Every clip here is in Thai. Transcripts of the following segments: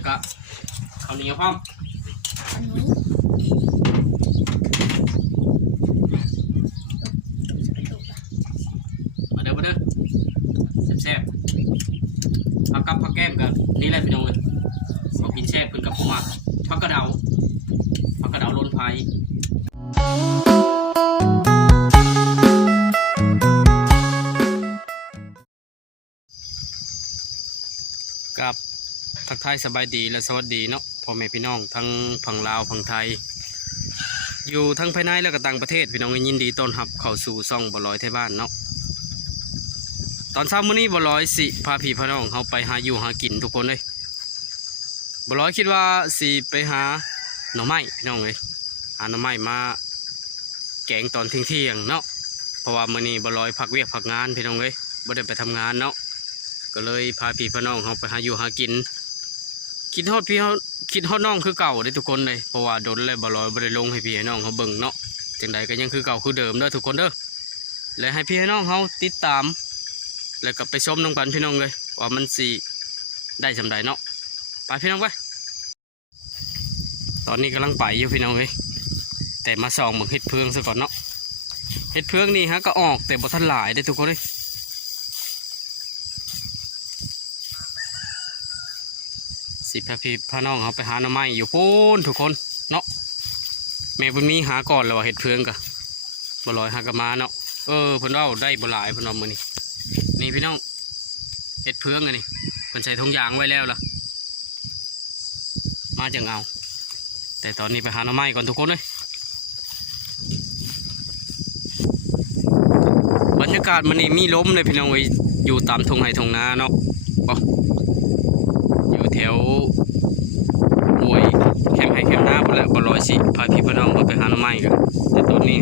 แล้วก็ข้าวเหนียวพร้อมมาเด้อแซ่บๆผักกับผักแก้มกันนี่แหละพี่น้องเลยมากินแซ่บขึ้นกับพวกมาผักกระเดาล้นไผ่กับทักทายสบายดีและสวัสดีเนาะพ่อแม่พี่น้องทั้งฝั่งลาวฝั่งไทยอยู่ทั้งภายในและก็ต่างประเทศพี่น้องยินดีต้อนรับเข้าสู่ซ่องบ่ลอยไทยบ้านเนาะตอนเช้ามื้อนี้บ่ลอยสิพาพี่พี่น้องเขาไปหาอยู่หากินทุกคนเลยบ่ลอยคิดว่าสิไปหาหน่อไม้พี่น้องเลยหาหน่อไม้มาแกงตอนเที่ยงเนาะเพราะว่ามื้อนี้บ่ลอยพักเวียกพักงานพี่น้องเลยบ่ได้ไปทำงานเนาะก็เลยพาพี่พี่น้องเขาไปหาอยู่หากินคิดฮอดพี่เขาคิดฮอดน้องคือเก่าได้ทุกคนเลยเพราะว่าโดนเลยบ่ลอยบ่ได้ลงให้พี่ให้น้องเขาเบิ่งเนาะจังใดก็ยังคือเก่าคือเดิมเด้อทุกคนเด้อและให้พี่ให้น้องเขาติดตามแล้วก็ไปชมน้องกันพี่น้องเลยว่ามันสิได้สำใดเนาะไปพี่น้องไปตอนนี้กำลังไปอยู่พี่น้องเลยแต่มาส่องมึงเห็ดเพืองซะก่อนเนาะเห็ดเพืองนี่ฮะก็ออกแต่บ่ทันหลายได้ทุกคนเลยสิพาน้องเขาไปหาหน่อไม้อยู่พูนทุกคนเนาะแม่บุญมีหาก่อนแล้วว่าเห็ดเพืองกะบ่ลอยหากะมาเนาะเพิ่นเอาได้บ่หลายเพิ่นเอามื้อนี้นี่พี่น้องเห็ดเพืองอันนี้เพิ่นใส่ถุงยางไว้แล้วล่ะมาจังเอาแต่ตอนนี้ไปหาหน่อไม้ก่อนทุกคนเลยบรรยากาศมันนี่มีลมเลยพี่น้องไว้อยู่ตามทุ่งไร่ทุ่งนาเนาะอยู่แถวห้วยแคมให้แคมนาไปแล้วบ่ลอยสิพาพี่พี่น้องไปหาหน่อไม้กันแต่ตอนนี้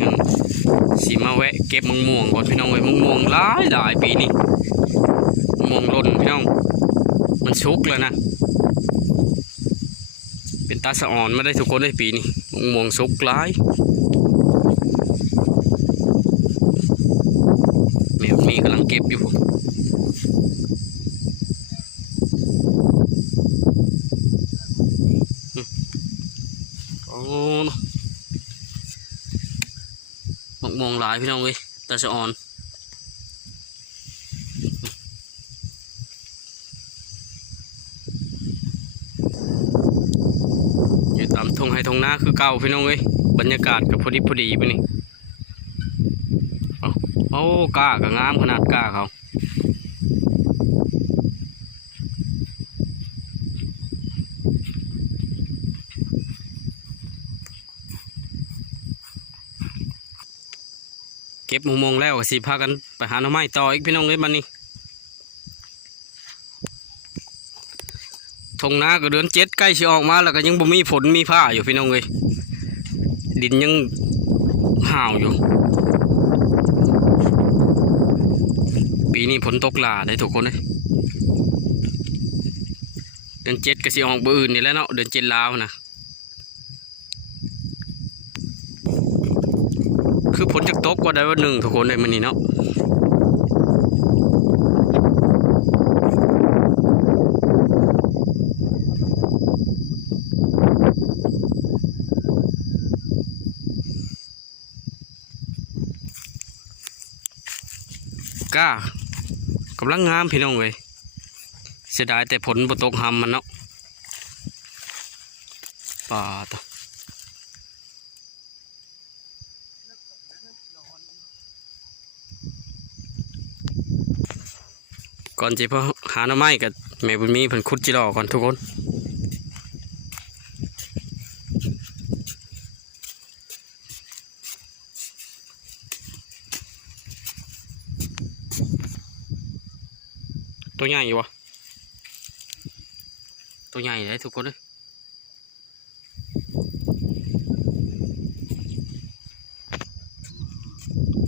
สิมาแวะเก็บมะม่วงก่อนพี่น้องไว้มะม่วงหลายปีนี้มะม่วงหล่นพี่น้องมันชุกแล้วนะเป็นตาสะอ่อนมาได้ทุกคนได้ปีนี้มะม่วงชุกหลายแม่มีกำลังเก็บอยู่มองหลายพี่น้องเลยตาสะอ่อนอยู่ตามทุ่งไร่ทุ่งนาคือเก่าพี่น้องเลยบรรยากาศกับพอดีไปนี่โอ้กล้ากับงามขนาดกล้าเขาเก็บมงแล้วสิพากันไปหาหน่อไม้ต่ออีกพี่น้องเลยบัดนี้ทงนาก็เดือน7ใกล้สิออกมาแล้วก็ยังบ่มีฝนมีผ้าอยู่พี่น้องเลยดินยังห่าวอยู่ปีนี้ฝนตกหลาได้ทุกคนเลยเดือน7ก็สิออกบ่อื่นนี่แหละเนาะเดือน7ลาวนะคือผลจากตกว่าได้ว่า1ทุกคนเลยมันนี่เนาะก้ากำลังงามพี่น้องเลยเสียดายแต่ผลบ่ตกหำมันเนาะป่าต่อก่อนจะพอหาหน่อไม้กับแม่บุญมีเพิ่นขุดจิรอก่อนทุกคนตัวใหญ่วะตัวใหญ่เลยทุกคนเลย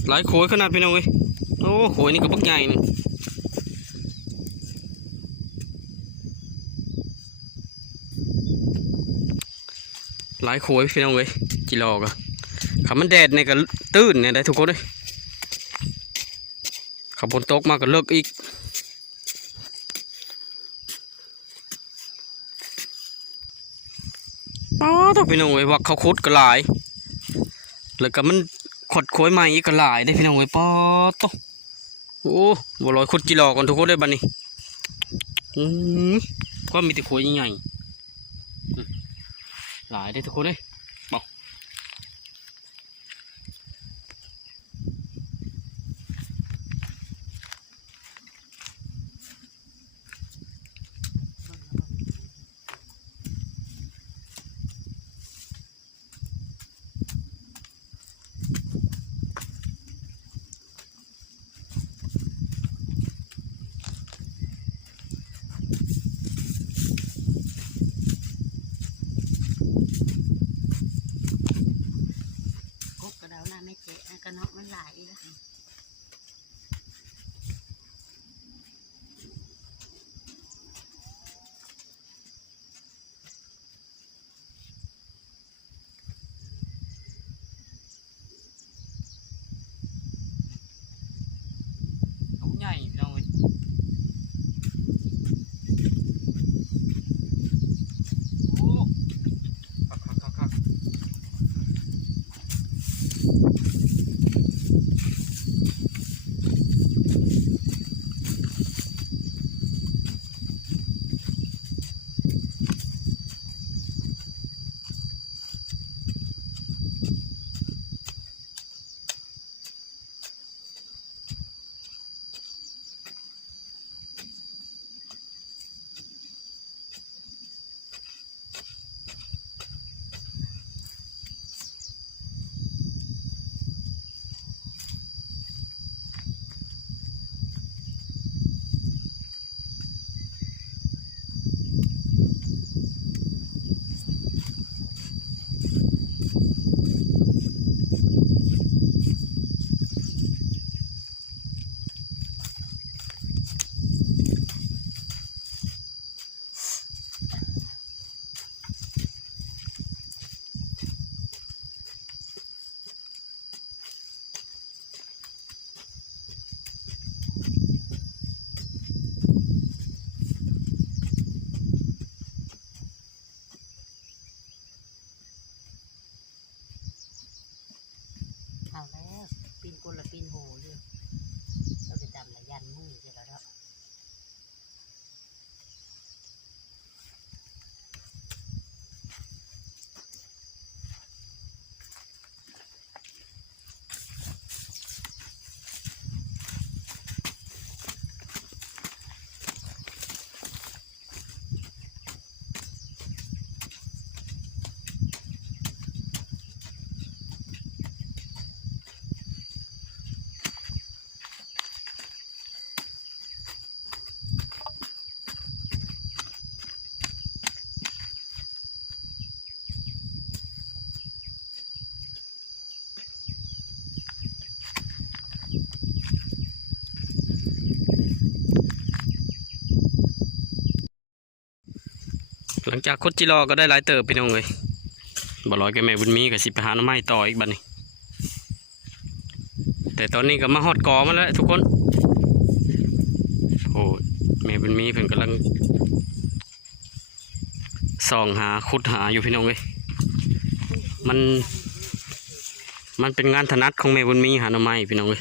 หลายโขยขนาดพี่น้องเลยโอ้โขยนี่ก็บักใหญ่นี่หลายโขยพี่น้องเลยจิรอกะขับมันแดดเนี่ยก็ตื้นเนี่ยได้ทุกคนเลยขับบนโต๊ะมาก็เลิกอีก อ๋อต้องพี่น้องเว้ยว่าเขาคุดก็หลายแล้วก็มันขดโค้ยใหม่อีกก็หลายได้พี่น้องเว้ยป๊อดโตโอ้บ่ลอยขุดจิรอก่อนทุกคนได้บัดนี้อืมก็มีแต่โค้ยใหญ่ๆหลายได้ทุกคนเลยบอกกบกระเดาหน้าไม่เจ๊กระเนาะมันหลายแล้วเขาใหญ่พี่น้องเว้ยโอ้คักเอาแล้วปีนกลละปีนโหเลยเราจะจำละยันมือเสร็จแล้วเนาะหลังจากขุดจิรอก็ได้หลายเติบพี่น้องเว้ยบ่ลอยกับแม่บุญมีกับสิไปหาหน่อไม้ต่ออีกบัดนี้แต่ตอนนี้ก็มาฮอดกอมาแล้วทุกคนโอ้แม่บุญมีเพิ่นกำลังส่องหาขุดหาอยู่พี่น้องเว้ยมันเป็นงานถนัดของแม่บุญมีหาหน่อไม้พี่น้องเว้ย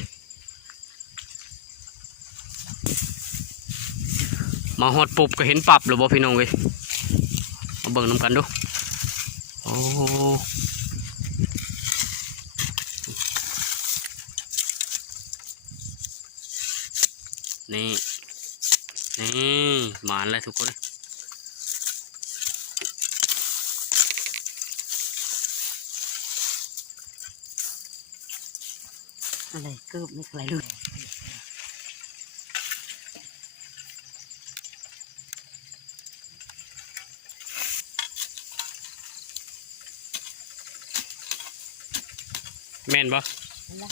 มาฮอดปุ๊บก็เห็นปรับหรือบ่พี่น้องเว้ยมาเบิ่งนำกันดูโอ้นี่หมานเลยทุกคน อะไรเกิบไม่เคยรู้ แม่นบ่ นั่นแหละ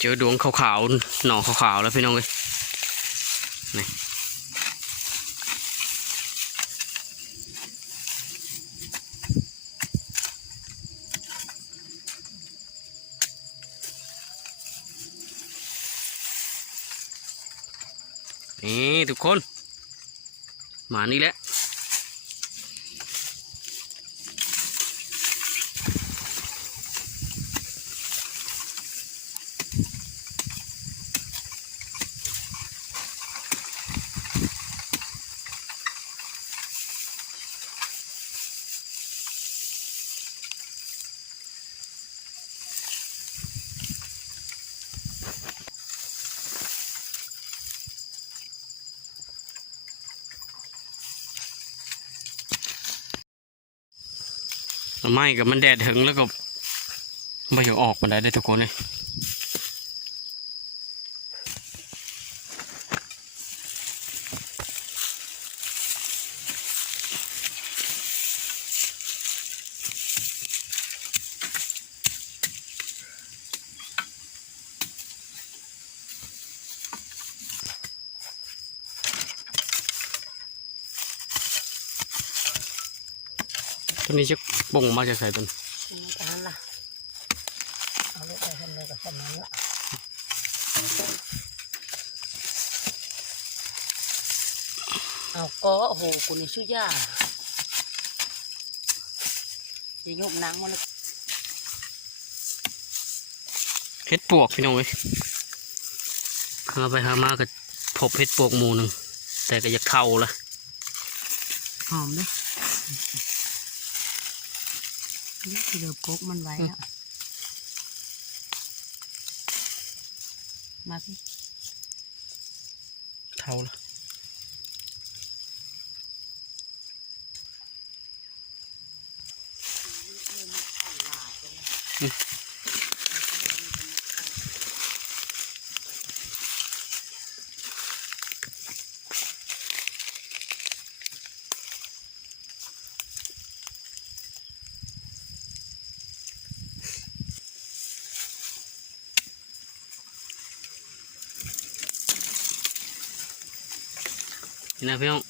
เจอดวงขาวๆหน่อขาวๆแล้วพี่น้องเอ้ยนี่ นี่ทุกคนมานี่แหละไม้กับมันแดดถึงแล้วก็ไม่อยากออกมาได้ทุกคนเลยตัวนี้จะบ่งมาจากใส่ต้น นี่ก็หันละเอาลูกไปทำเลยกับฉันนั้นละเอาก็โอ้โหกูนี่ชื่อย่าจะยกหนังมันเลย เห็ดปวกพี่น้องเอ้ยหาไปหามาก็พบเห็ดปวกหมูหนึ่งแต่ก็อยากเข้าละ หอมด้วยนี่คือเดือบกกมันไว้แล้วมาสิ เท่าละนี่นะพี่น้อง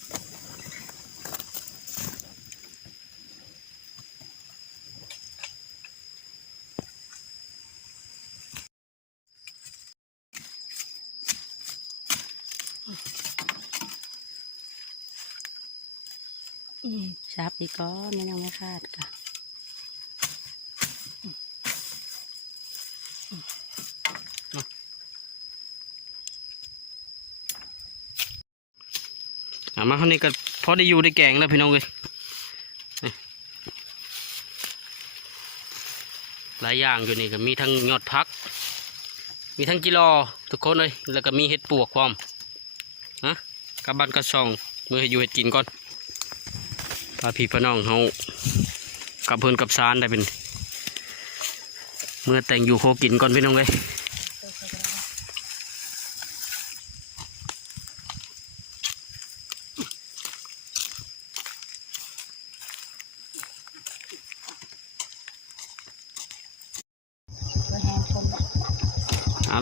ชับอีกก้อนมันยังไม่ขาดค่ะมาคราวนี้ก็พอได้อยู่ได้แกงแล้วพี่น้องเลยนี่หลายอย่างอยู่นี่ก็มีทั้งยอดพักมีทั้งกิโลทุกคนเลยแล้วก็มีเห็ดปวกพร้อมนะกับบันกระซองเมื่ออยู่เห็ดกินก่อนพาพี่พน้องเขากับเพื่อนกับซานได้เป็นเมื่อแต่งอยู่โคกินก่อนพี่น้องเลย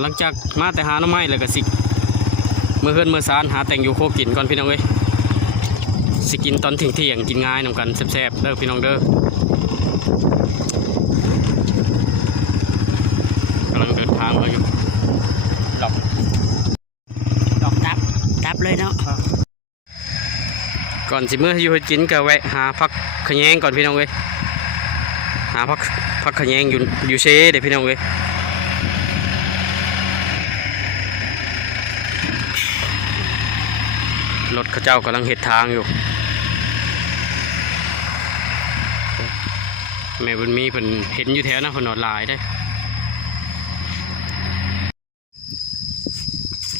หลังจากมาแต่หาหน่อไม้แล้วก็สิเมื่อเฮือนเมื่อซานหาแต่งอยู่โคกินก่อนพี่น้องเอ้ยสิกินตอนเที่ยงกินง่ายนำกันแซ่บๆเด้อพี่น้องเด้อกำลังเดินทางมาอยู่ดอก ดอกดับเลยเนาะ ก่อนสิเมื่ออยู่ให้กินก็แวะหาพักขะแยงก่อนพี่น้องเอ้ยหาพักขะแยงอยู่เซ่เด้อพี่น้องเอ้ยรถเขาเจ้ากำลังเห็ดทางอยู่แม่บุญมีเพิ่นเห็นอยู่แถวนะเพิ่นนอนลายได้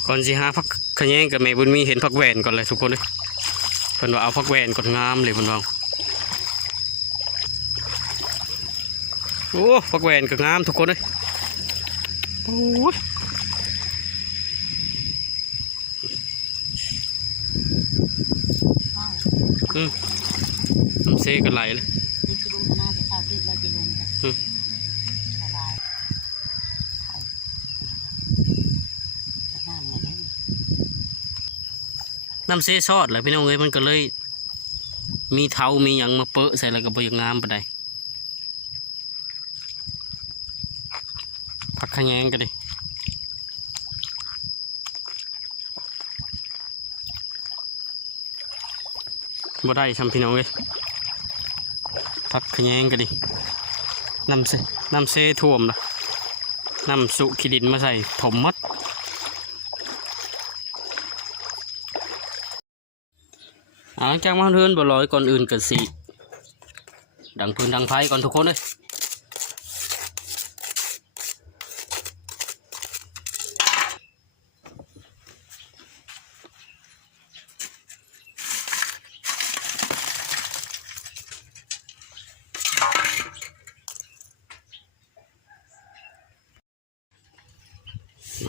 ก่อนสิหาพักขะแยงกับแม่บุญมีเห็นพักแหวนก่อนเลยทุกคนเลยเพิ่นว่าเอาพักแหวนก่อนงามเลยเพิ่นว่าโอ้พักแหวนก็งามทุกคนเลยโอ้ยน้ำเซกันไหลเลยนี่คือลุงน่าจะเข้าที่เราจะลุงกันสบายจะห้ามอะไรเนี่ย น้ำเซซอดแหละพี่น้องเอ้ยมันก็เลยมีเทามีหยังมาเปอะใส่แล้วก็บ่อยากงามปานใดผักขะแยงกันดิ บ่ได้ทำพี่น้องเลยพักขะแยงกันดิน้ำเซท่วมละน้ำสุขีดินมาใส่ถมมัดหลังจากมาเรือนบ่ลอยก่อนอื่นกันสิดังพื้นดังไฟก่อนทุกคนเลย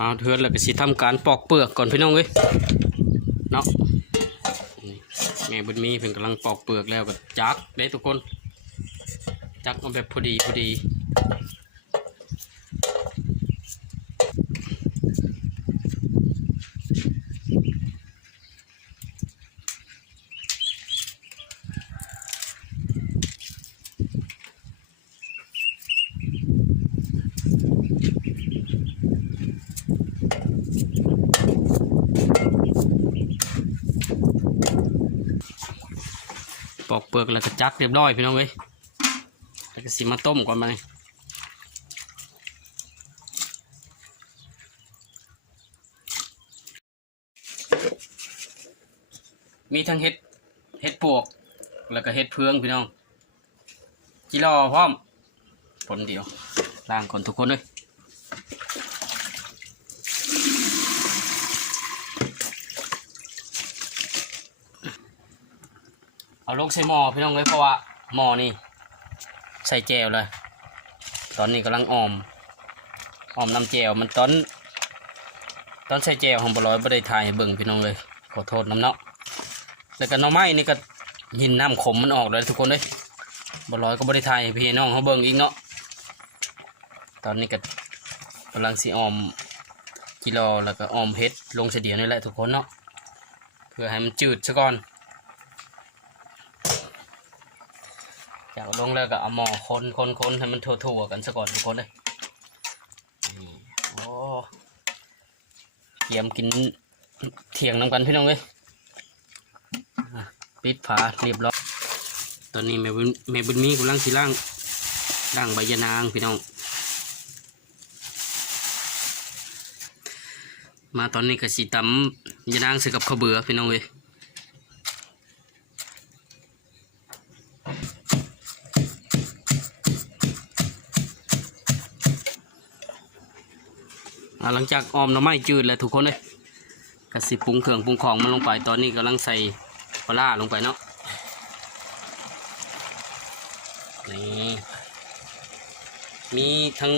มาเทือนแล้วก็สิทำการปอกเปลือกก่อนพี่น้องเอ้ยเนาะแม่บุญมีเพิ่นกำลังปอกเปลือกแล้วก็จักได้ทุกคนจักเอาแบบพอดีปอกเปลือกแล้วก็จักเรียบร้อยพี่น้องเอ้ยแล้วก็สิมาต้มก่อนมามีทั้งเห็ดปวกแล้วก็เห็ดเพืองพี่น้องจิรอพร้อมผลเดียวล้างก่อนทุกคนเลยเอาลงใส่หม้อพี่น้องเลยเพราะว่าหม้อนี่ใส่แจวเลยตอนนี้กำลังออมน้ำแจวมันตอนใส่แจวของบร้อยไม่ได้ถ่ายให้เบิ่งพี่น้องเลยขอโทษน้ำเนาะแล้วก็หน่อไม้นี่ก็หินน้ำขมมันออกเลยทุกคนเลยบร้อยก็ไม่ได้ถ่ายให้พี่น้องเขาเบิ่งอีกเนาะตอนนี้ก็กำลังสิออมกิโลแล้วก็ออมเห็ดลงเสียเดียวนี่แหละทุกคนเนาะเพื่อให้มันจืดซะก่อนจากลงแล้วก็เอาหม้อคนให้มันทั่วๆกันซะก่อนทุกคนเลยโอ้เตรียมกินเที่ยงน้ำกันพี่น้องเลยปิดฝาเรียบร้อยตอนนี้แม่บุญมีกำลังสิล่างใบยะนางพี่น้องมาตอนนี้ก็สิตำยะนางใส่กับข้าวเบื่อพี่น้องเลยหลังจากออมหน่อไม้จืดแล้วทุกคนเลยกระสิปรุงเครื่องปรุงของมันลงไปตอนนี้กำลังใส่ปลาลงไปเนาะนี่มีทั้ง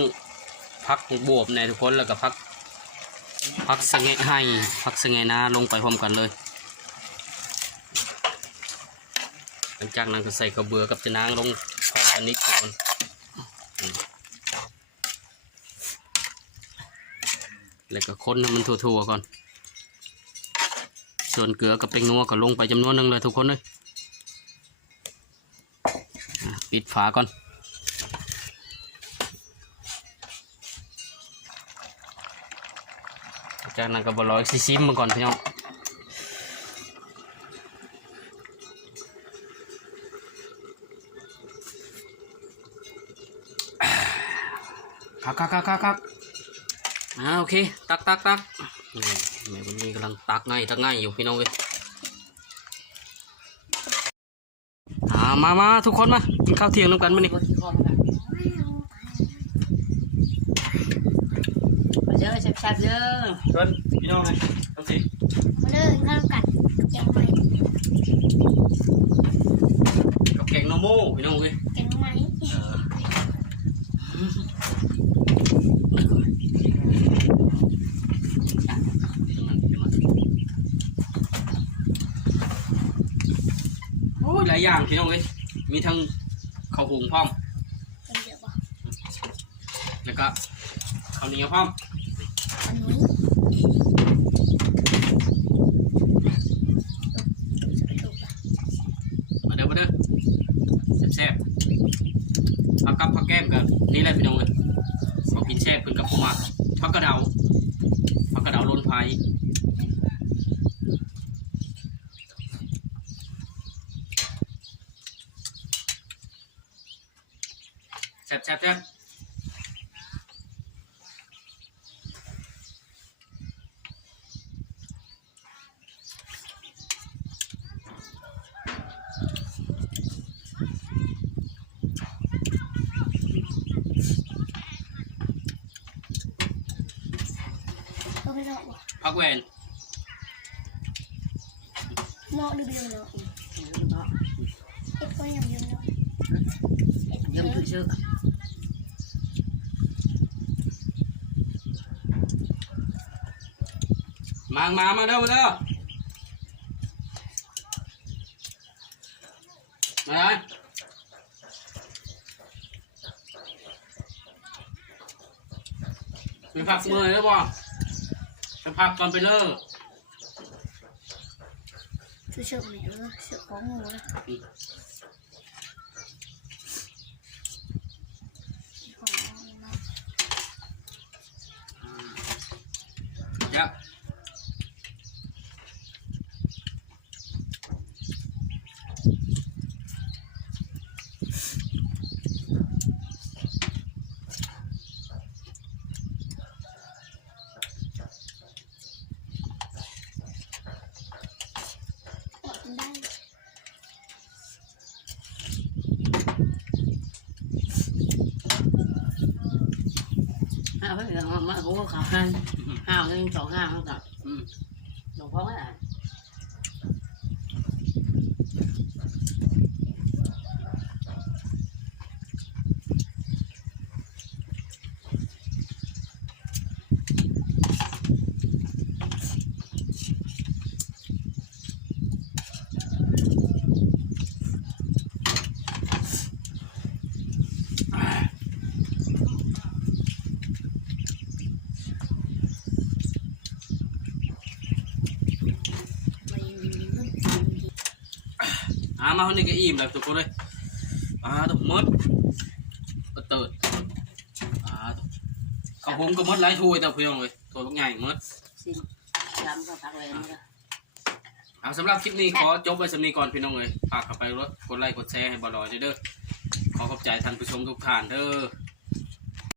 พักบวบในทุกคนแล้วก็พักสะเงะให้พักสะเงะนาลงไปพร้อมกันเลยหลังจากนั้นก็ใส่กระเบือกับจะนางลงพร้อมกันนิดทุกคนแล้วก็คนให้มันทั่วๆก่อนส่วนเกลือกับเป็นนัวก็ลงไปจำนวนหนึ่งเลยทุกคนเลยปิดฝาก่อนจากนั้นก็บร้อยซิมมาก่อนพี่น้องคักโอเคตักนี่แม่บุญมีกำลังตักง่ายอยู่พี่น้องเลยมาทุกคนมากินข้าวเที่ยงน้ำกันมานี่มาเยอะแซ่บๆเยอะชวนพี่น้องเลยต้องสิมาเลยข้าวกัดแกงไหม กับแกงโนโม่พี่น้องเลย แกงไหมโอ้ยหลายอย่างพี่น้องเลยมีทั้งข้าวหุงพร้อม เป็นเยอะป่ะ แล้วก็ข้าวเหนียวพร้อม อันนี้ มาเด้อแซ่บผักกับผักแก้มกันนี่แหละพี่น้องเลยพอกินแซ่บเพิ่นกับผมมาผักกระเดาล้นไผ่ ซ่บแซ่บก็ไม่รอดว่ะ พักแหวน เหมาะดูเร็วเนาะ เนาะ เอ็กซ์ก็ยังเยอะเนาะ เยิ้มคือชื่อ มาเด้อมาเลยไปพักมือแล้วบ่ไปพักก่อนไปเลิก คือเชือกแม่เชือกของงูนะของมา ยับได้ ห้าวเลยมาโอ้ขาวห้าวเลยสองห้าวแล้วกันหลวงพ่ออ่ะ มาคนนี้ก็อิ่มแล้วทุกคนเลยถูกมดเติร์ดข้าวหุงก็มดหลายถ้วยแต่เพียงเลยถ้วยพวกใหญ่มด สิจำก็พักเลยนี่ก็ สำหรับคลิปนี้ขอจบไว้สำนี้ก่อนพี่น้องเลยฝากเข้าไปกดไลค์กดแชร์ให้บอลลอยเด้อขอขอบใจท่านผู้ชมทุกท่านเด้อ